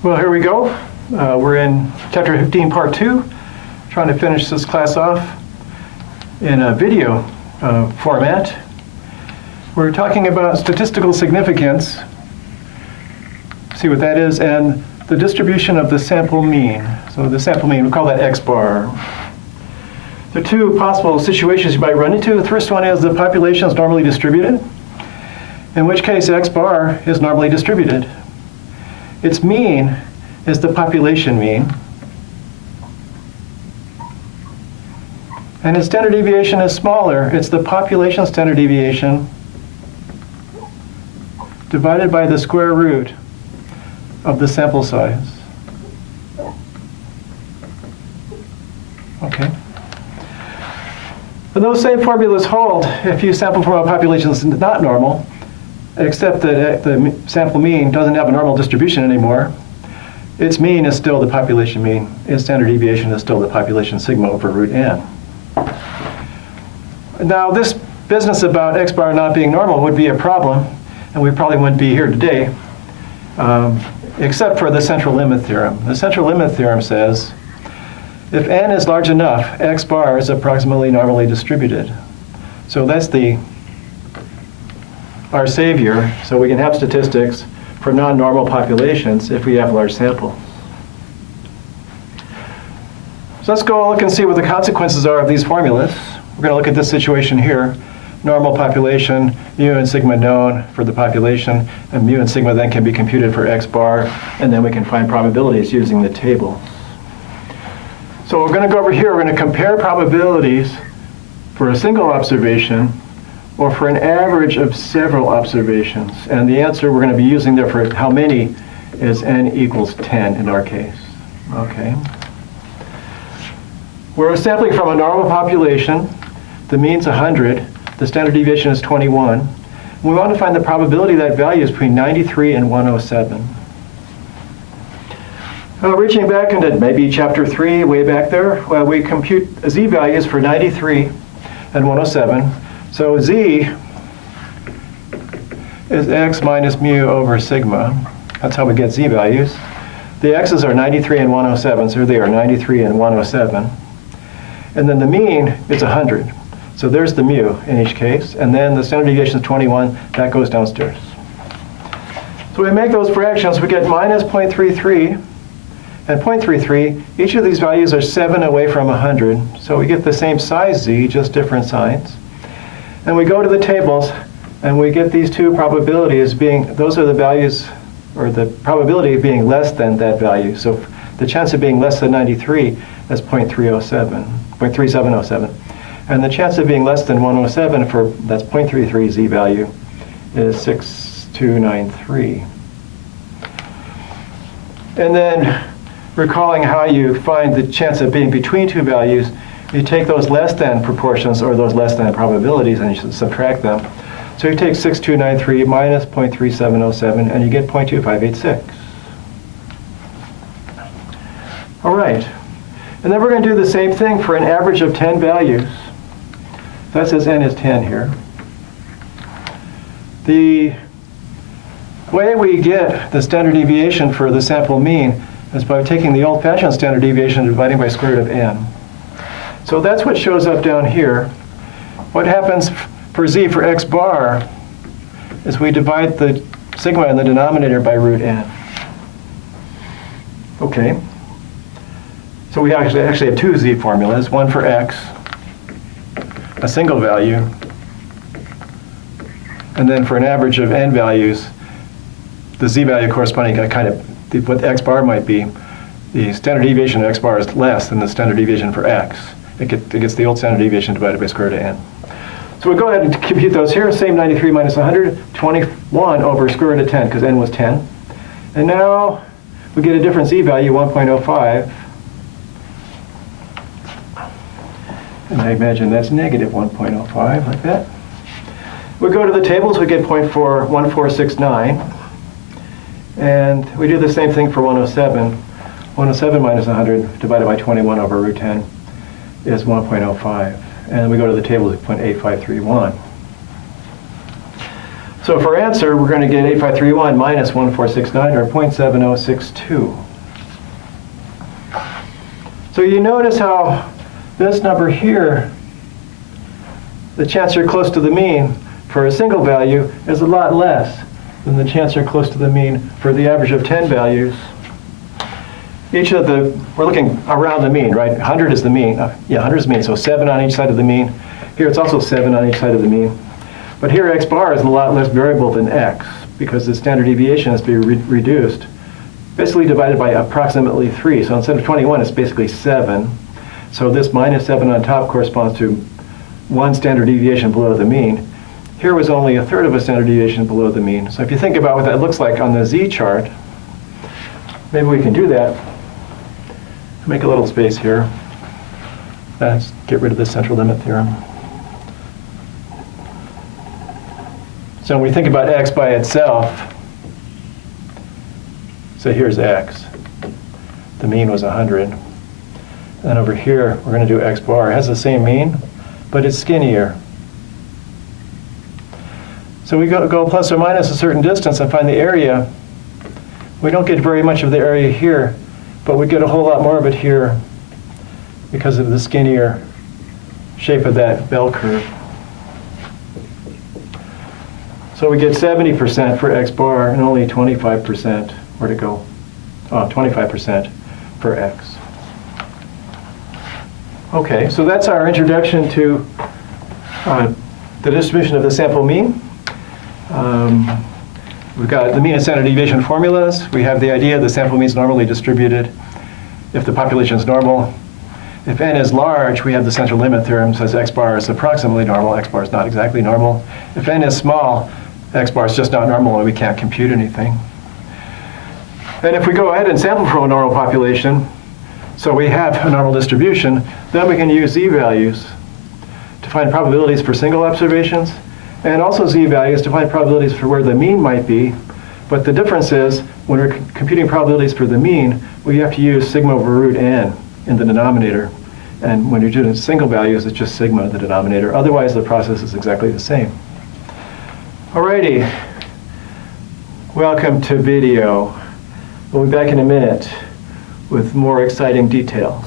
Well, here we go. We're in chapter 15, part 2, trying to finish this class off in a video format. We're talking about statistical significance, see what that is, and the distribution of the sample mean. So the sample mean, we call that X bar. There are two possible situations you might run into. The first one is the population is normally distributed, in which case X bar is normally distributed. Its mean is the population mean. And its standard deviation is smaller. It's the population standard deviation divided by the square root of the sample size. Okay. And those same formulas hold if you sample from a population that's not normal, except that the sample mean doesn't have a normal distribution anymore. Its mean is still the population mean. Its standard deviation is still the population sigma over root n. Now, this business about X bar not being normal would be a problem, and we probably wouldn't be here today, except for the central limit theorem. The central limit theorem says, if n is large enough, X bar is approximately normally distributed. So that's our savior, so we can have statistics for non-normal populations if we have large samples. So let's go look and see what the consequences are of these formulas. We're going to look at this situation here. Normal population, mu and sigma known for the population, and mu and sigma then can be computed for X bar, and then we can find probabilities using the table. So we're going to go over here, we're going to compare probabilities for a single observation or for an average of several observations. And the answer we're going to be using there for how many is n equals 10 in our case. Okay. We're sampling from a normal population. The mean's 100. The standard deviation is 21. We want to find the probability that value is between 93 and 107. Reaching back into maybe chapter 3, way back there, we compute z values for 93 and 107. So z is x minus mu over sigma. That's how we get z values. The x's are 93 and 107, so they are 93 and 107. And then the mean is 100. So there's the mu in each case. And then the standard deviation is 21. That goes downstairs. So we make those fractions. We get minus 0.33 and 0.33. Each of these values are 7 away from 100. So we get the same size z, just different signs. And we go to the tables, and we get these two probabilities being, those are the values, or the probability of being less than that value. So the chance of being less than 93 is 0.3707. And the chance of being less than 107 for, that's 0.33 z value, is 6293. And then recalling how you find the chance of being between two values, you take those less than proportions or those less than probabilities and you subtract them. So you take 6293 minus 0.3707 and you get 0.2586. All right. And then we're going to do the same thing for an average of 10 values. That says n is 10 here. The way we get the standard deviation for the sample mean is by taking the old-fashioned standard deviation and dividing by square root of n. So that's what shows up down here. What happens for z for X bar is we divide the sigma in the denominator by root n. Okay. So we actually have two z formulas, one for X, a single value, and then for an average of n values, the z value corresponding to kind of what X bar might be. The standard deviation of X bar is less than the standard deviation for X. It gets the old standard deviation divided by square root of n. So we'll go ahead and compute those here. Same 93 minus 100, 21 over square root of 10, because n was 10. And now we get a different z value, 1.05. And I imagine that's negative 1.05, like that. We go to the tables, we get 0.1469. And we do the same thing for 107. 107 minus 100 divided by 21 over root 10 is 1.05. And we go to the table at 0.8531. So for answer, we're going to get 8531 minus 1469, or 0.7062. So you notice how this number here, the chance you're close to the mean for a single value is a lot less than the chance you're close to the mean for the average of 10 values. We're looking around the mean, right? 100 is the mean. 100 is the mean, so 7 on each side of the mean. Here it's also 7 on each side of the mean. But here x bar is a lot less variable than x because the standard deviation has to be reduced, basically divided by approximately 3. So instead of 21, it's basically 7. So this minus 7 on top corresponds to 1 standard deviation below the mean. Here was only a third of a standard deviation below the mean. So if you think about what that looks like on the z chart, maybe we can do that. Make a little space here. Let's get rid of the central limit theorem. So when we think about x by itself, so here's x. The mean was 100. And over here, we're going to do x bar. It has the same mean, but it's skinnier. So we go plus or minus a certain distance and find the area. We don't get very much of the area here, but we get a whole lot more of it here because of the skinnier shape of that bell curve. So we get 70% for x bar and only 25%, where'd it go? Oh, 25% for x. Okay, so that's our introduction to the distribution of the sample mean. We've got the mean and standard deviation formulas. We have the idea the sample mean is normally distributed if the population is normal. If n is large, we have the central limit theorem says x bar is approximately normal, x bar is not exactly normal. If n is small, x bar is just not normal and we can't compute anything. And if we go ahead and sample from a normal population, so we have a normal distribution, then we can use z-values to find probabilities for single observations, and also z-values to find probabilities for where the mean might be. But the difference is, when we're computing probabilities for the mean, we have to use sigma over root n in the denominator. And when you're doing single values, it's just sigma in the denominator. Otherwise, the process is exactly the same. Alrighty. Welcome to video. We'll be back in a minute with more exciting details.